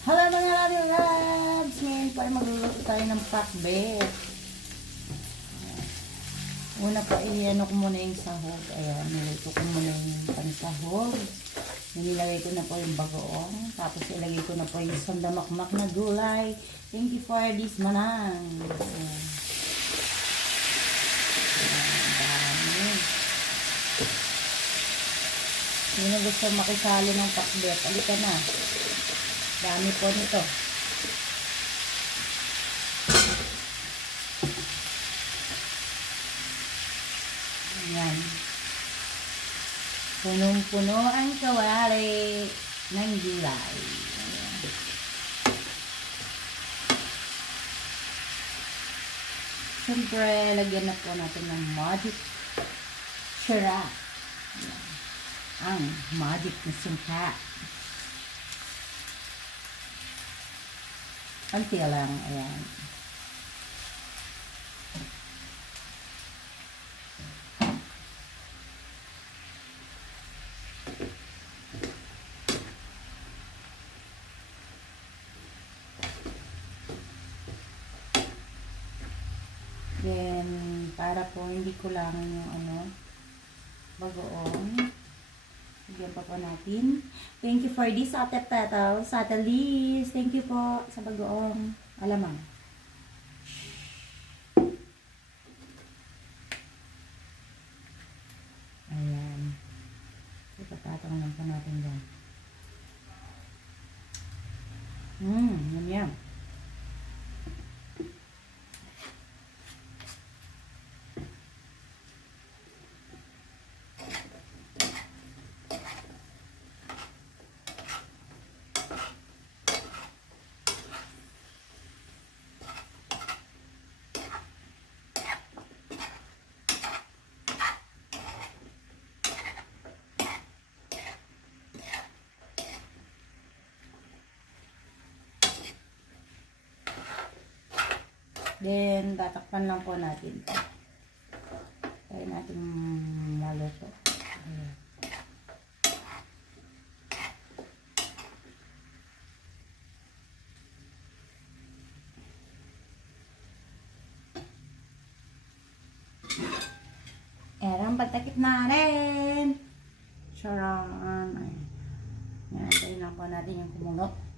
Hello mga Love Loves! Ngayon po ay magluluto tayo ng pakbet. Una pa, i-ano ko muna yung sahog. Ayan, niluto ko muna yung pansahog. Nilagay ko na po yung bagoong. Tapos ilagay ko na po yung sandamakmak na gulay. Thank you for this manang. Ayan. Hindi na gusto makisali ng pakbet. Alika na. Dami po nito. Ayan. Punong-puno ang kawali ng gulay. Ayan. Siyempre, lagyan na po natin ng magic syrup. Ayan. Ang magic na singka. Konti lang, ayan. Then, para po hindi kulangan yung bagoong. Bigyan pa po natin. Thank you for this Ate Petals, Ate Liz. Thank you po sa bagoong alamang. Ayan. Ipatatang lang po natin dyan. Yum yum. Then, tatakpan lang po natin. Kaya natin maluto. Ayan. Erang patakip na rin. Charan. Ayan. Ayan, tayo lang po natin yung kumulo.